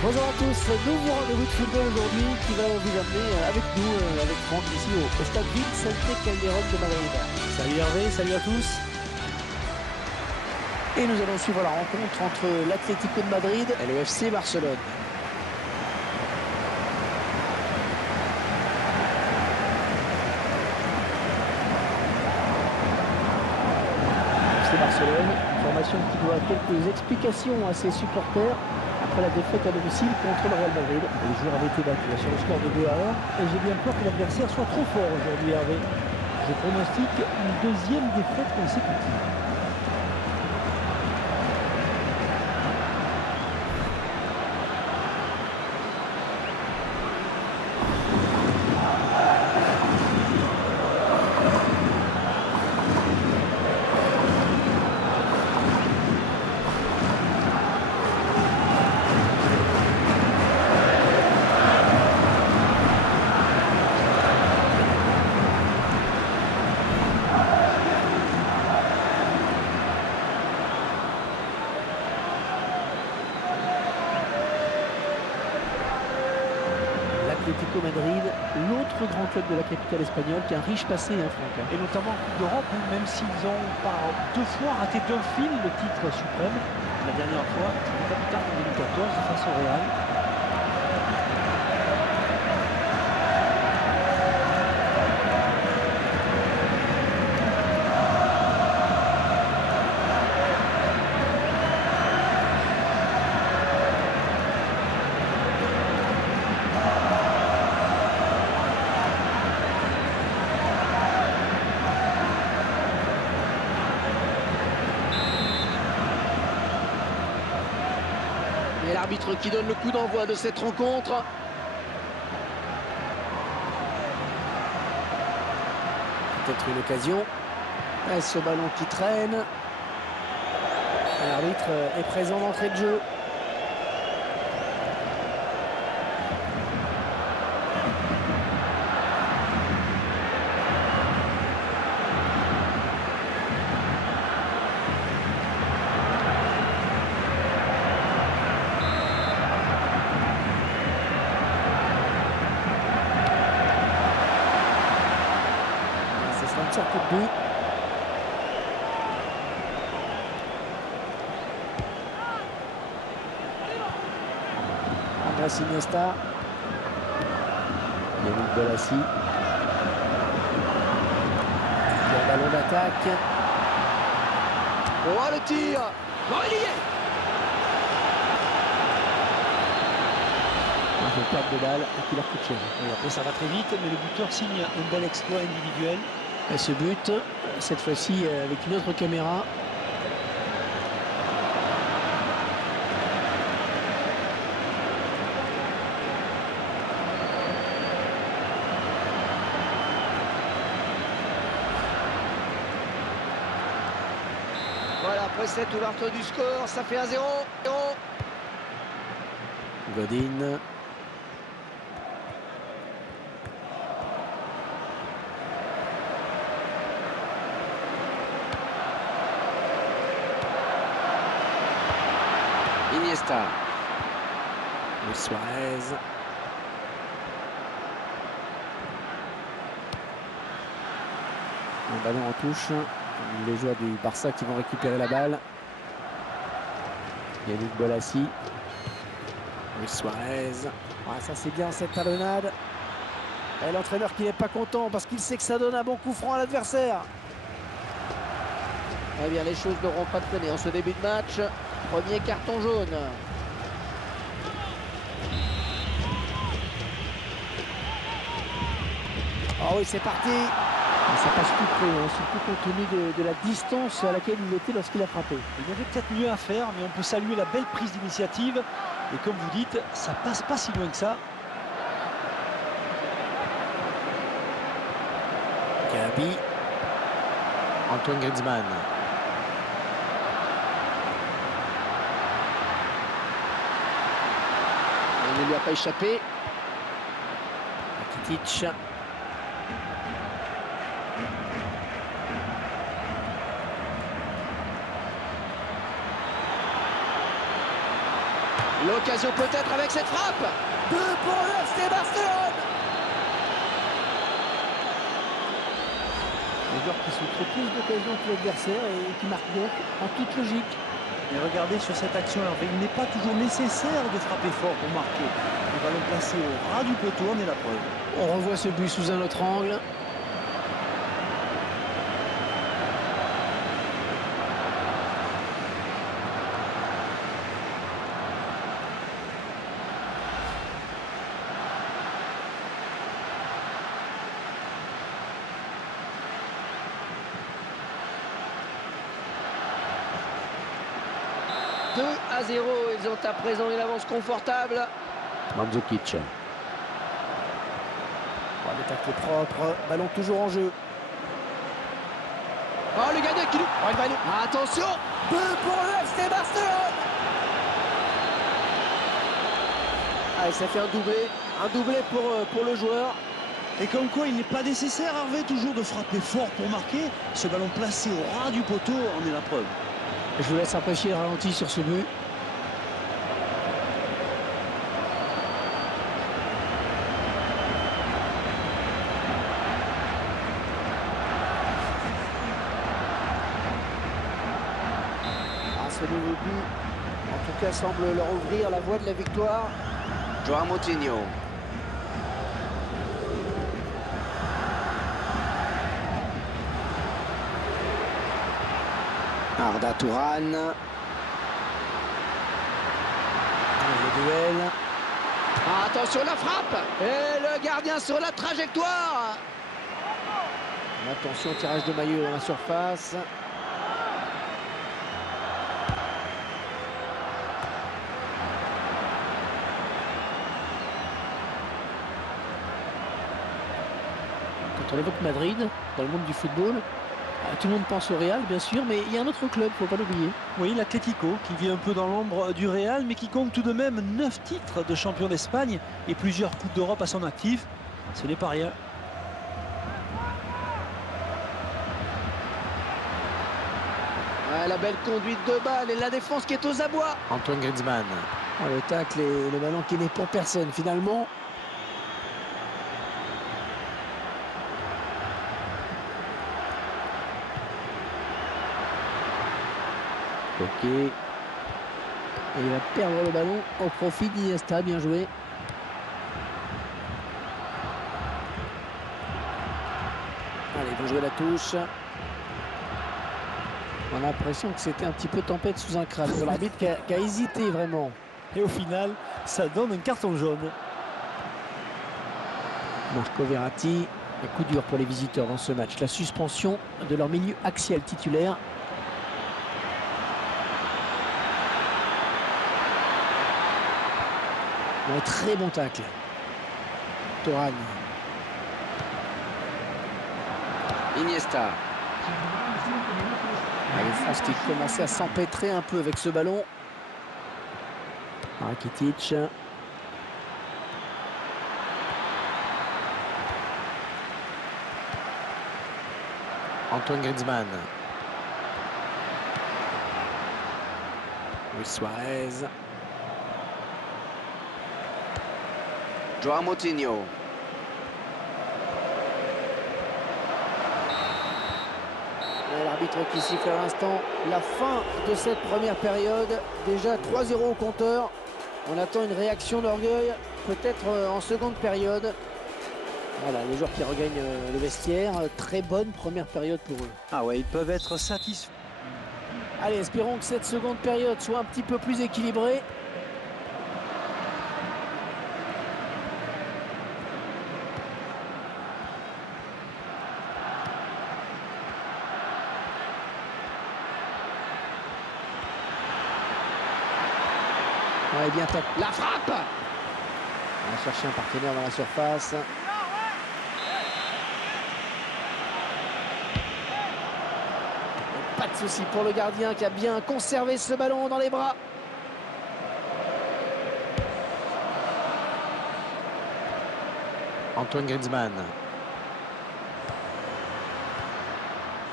Bonjour à tous, nouveau rendez-vous de football aujourd'hui qui va vous amener avec nous, avec Franck, ici au stade Vicente Calderón de Madrid. Salut Hervé, salut à tous. Et nous allons suivre la rencontre entre l'Atlético de Madrid et le FC Barcelone. FC Barcelone, une formation qui doit quelques explications à ses supporters après la défaite à domicile contre le Real Madrid. Les joueurs avaient été battus sur le score de 2-1 et j'ai bien peur que l'adversaire soit trop fort aujourd'hui Hervé. Je pronostique une deuxième défaite consécutive. Atlético Madrid, l'autre grand club de la capitale espagnole qui a un riche passé, Franck. Et notamment en Coupe d'Europe, où même s'ils ont par deux fois raté d'un fil le titre suprême, la dernière fois, pas plus tard qu'en 2014 face au Real. Et l'arbitre qui donne le coup d'envoi de cette rencontre. Peut-être une occasion. Et ce ballon qui traîne. L'arbitre est présent d'entrée de jeu. Une sorte de but. Andrés Iniesta. Yannick Bolasie. Le ballon d'attaque. Oh, le tir. Non, il y est. Une perte de balle qui leur coûte cher. Et après ça va très vite, mais le buteur signe un bel exploit individuel. Et ce but, cette fois-ci avec une autre caméra. Voilà, après cette ouverture du score, ça fait 1-0. Godin. Iniesta. Luis Suarez. Un ballon en touche. Les joueurs du Barça qui vont récupérer la balle. Yannick Bolasie. Luis Suarez. Ah, ça c'est bien cette talonnade. Et l'entraîneur qui n'est pas content parce qu'il sait que ça donne un bon coup franc à l'adversaire. Eh bien, les choses n'auront pas traîné en ce début de match. Premier carton jaune. Oh oui, c'est parti. Ça passe tout près, surtout compte tenu de la distance à laquelle il était lorsqu'il a frappé. Il y avait peut-être mieux à faire, mais on peut saluer la belle prise d'initiative. Et comme vous dites, ça passe pas si loin que ça. Gabi. Antoine Griezmann. Il ne lui a pas échappé. Rakitic. L'occasion peut-être avec cette frappe. 2 pour le FC Barcelone. Les joueurs qui se créent plus d'occasions que l'adversaire et qui marquent donc en toute logique. Mais regardez sur cette action, Hervé, il n'est pas toujours nécessaire de frapper fort pour marquer. Le ballon placé au ras du poteau en est la preuve. On revoit ce but sous un autre angle. « 2-0, ils ont à présent une avance confortable. Mandzukic. Oh, le tacle est propre, ballon toujours en jeu. Oh, le gardien qui... Oh, il va aller... Attention. 2 pour le FC Barcelone. Allez, ça fait un doublé pour le joueur. Et comme quoi, il n'est pas nécessaire, Hervé, toujours de frapper fort pour marquer. Ce ballon placé au ras du poteau en est la preuve. Je vous laisse apprécier le ralenti sur ce but. Ce nouveau but, en tout cas, semble leur ouvrir la voie de la victoire. Joao Moutinho. Arda Turan. Le duel. Attention, la frappe. Et le gardien sur la trajectoire. Attention au tirage de maillot dans la surface. Quand on évoque Madrid, dans le monde du football, tout le monde pense au Real, bien sûr, mais il y a un autre club, il ne faut pas l'oublier. Oui, l'Atlético, qui vit un peu dans l'ombre du Real, mais qui compte tout de même 9 titres de champion d'Espagne et plusieurs Coupes d'Europe à son actif. Ce n'est pas rien. Ouais, la belle conduite de balle et la défense qui est aux abois. Antoine Griezmann. Oh, le tacle et le ballon qui n'est pour personne, finalement. Ok. Et il va perdre le ballon au profit d'Iniesta. Bien joué. Allez, ils vont jouer la touche. On a l'impression que c'était un petit peu tempête sous un crâne. L'arbitre qui a hésité vraiment. Et au final, ça donne un carton jaune. Marco Verratti. Un coup dur pour les visiteurs dans ce match. La suspension de leur milieu axial titulaire. Un très bon tacle. Thuram. Iniesta. Allez, France qui commençait à s'empêtrer un peu avec ce ballon. Rakitic. Antoine Griezmann. Luis Suarez. Joao Moutinho. L'arbitre qui siffle à l'instant la fin de cette première période. Déjà 3-0 au compteur. On attend une réaction d'orgueil, peut-être en seconde période. Voilà, les joueurs qui regagnent le vestiaire. Très bonne première période pour eux. Ah ouais, ils peuvent être satisfaits. Allez, espérons que cette seconde période soit un petit peu plus équilibrée. Ouais, bien tapé. La frappe. On va chercher un partenaire dans la surface. Pas de souci pour le gardien qui a bien conservé ce ballon dans les bras. Antoine Griezmann.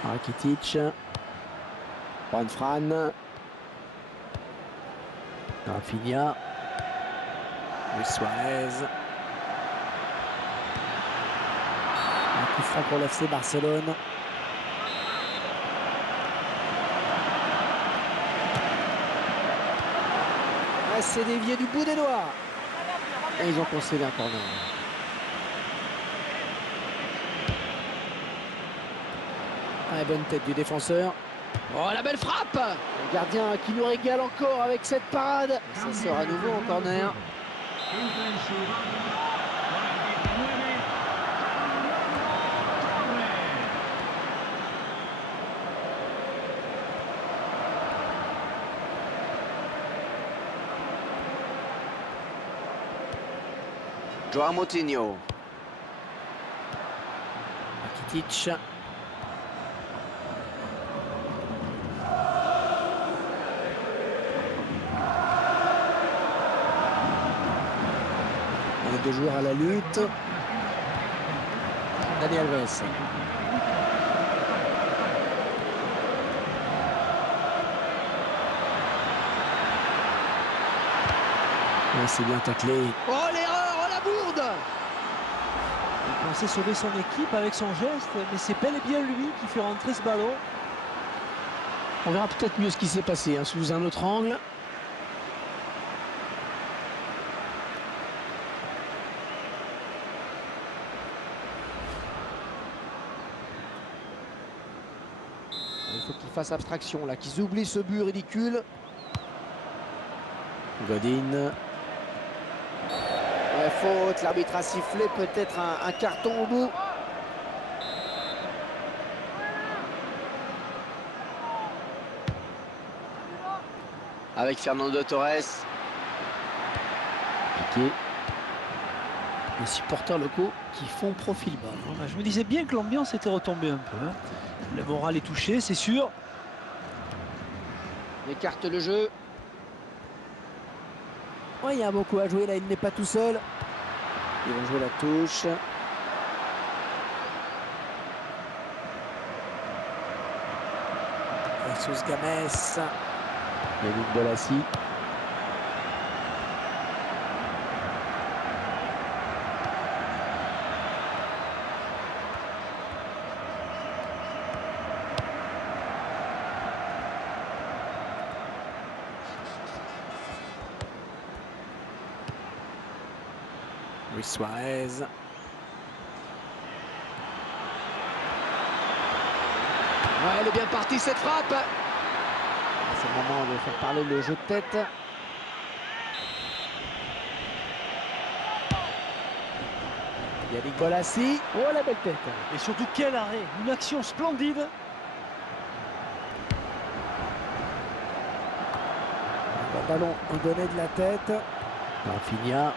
Rakitic. Juan Fran. Rafinha. Luis Suarez. Un coup franc pour l'FC Barcelone. C'est dévié du bout des doigts. Et ils ont concédé un corner. Bonne tête du défenseur. Oh, la belle frappe! Le gardien qui nous régale encore avec cette parade. Ça sort à nouveau en corner. Joao Moutinho. Rakitic. Les deux joueurs à la lutte. Dani Alves. C'est bien taclé. Oh, l'erreur, oh, la bourde! Il pensait sauver son équipe avec son geste, mais c'est bel et bien lui qui fait rentrer ce ballon. On verra peut-être mieux ce qui s'est passé sous un autre angle. Il faut qu'il fasse abstraction là, qu'ils oublient ce but ridicule. Godin. Ouais, faute, l'arbitre a sifflé, peut-être un carton au bout. Avec Fernando Torres. Piqué. Les supporters locaux qui font profil bas. Je me disais bien que l'ambiance était retombée un peu. Le moral est touché, c'est sûr. Il écarte le jeu. Ouais, il y a beaucoup à jouer là, il n'est pas tout seul. Ils vont jouer la touche. Jesus Games. Yannick Bolasie. Luis Suarez. Ouais, elle est bien partie cette frappe. C'est le moment de faire parler le jeu de tête. Yannick Bolasie. Oh, la belle tête. Et surtout quel arrêt, une action splendide. Le ballon donné de la tête. Rafinha.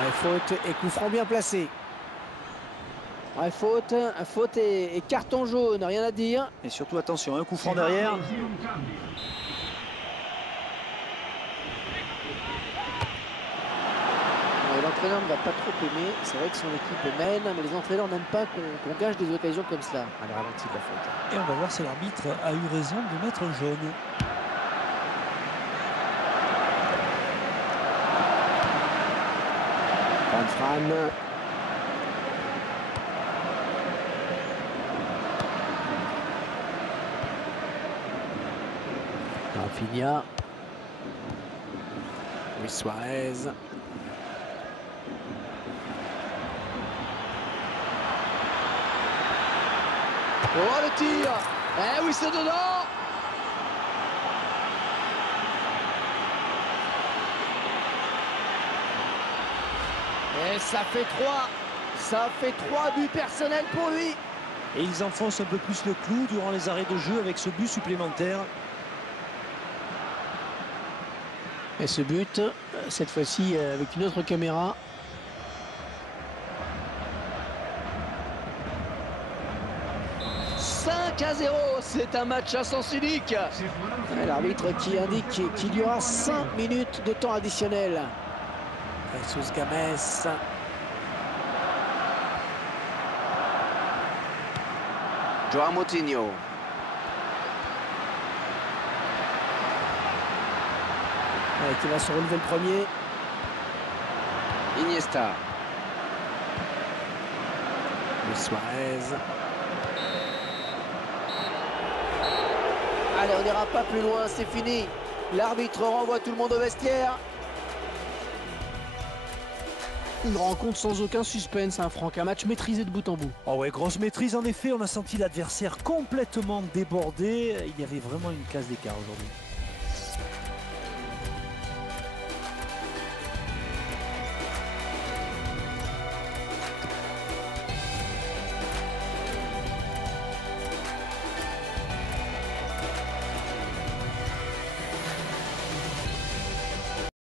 Ouais, faute et coup franc bien placé. Ouais, faute et carton jaune, rien à dire. Et surtout attention, un coup franc derrière. L'entraîneur ne va pas trop aimer. C'est vrai que son équipe mène, mais les entraîneurs n'aiment pas qu'on gâche des occasions comme cela. Allez, ralenti de la faute. Et on va voir si l'arbitre a eu raison de mettre un jaune. Fran. Rafinha. Luis Suarez. Oh, le tir! Eh oui, c'est dedans! Et ça fait 3. Ça fait 3 buts personnels pour lui. Et ils enfoncent un peu plus le clou durant les arrêts de jeu avec ce but supplémentaire. Et ce but, cette fois-ci avec une autre caméra. À 0, c'est un match à sens unique. L'arbitre qui indique qu'il y aura 5 minutes de temps additionnel. Jesus Games. Joao Moutinho. Ouais, qui va se relever le premier. Iniesta. Suarez. Allez, on n'ira pas plus loin, c'est fini. L'arbitre renvoie tout le monde au vestiaire. Une rencontre sans aucun suspense, hein, Franck. Un match maîtrisé de bout en bout. Oh ouais, grosse maîtrise en effet. On a senti l'adversaire complètement débordé. Il y avait vraiment une classe d'écart aujourd'hui.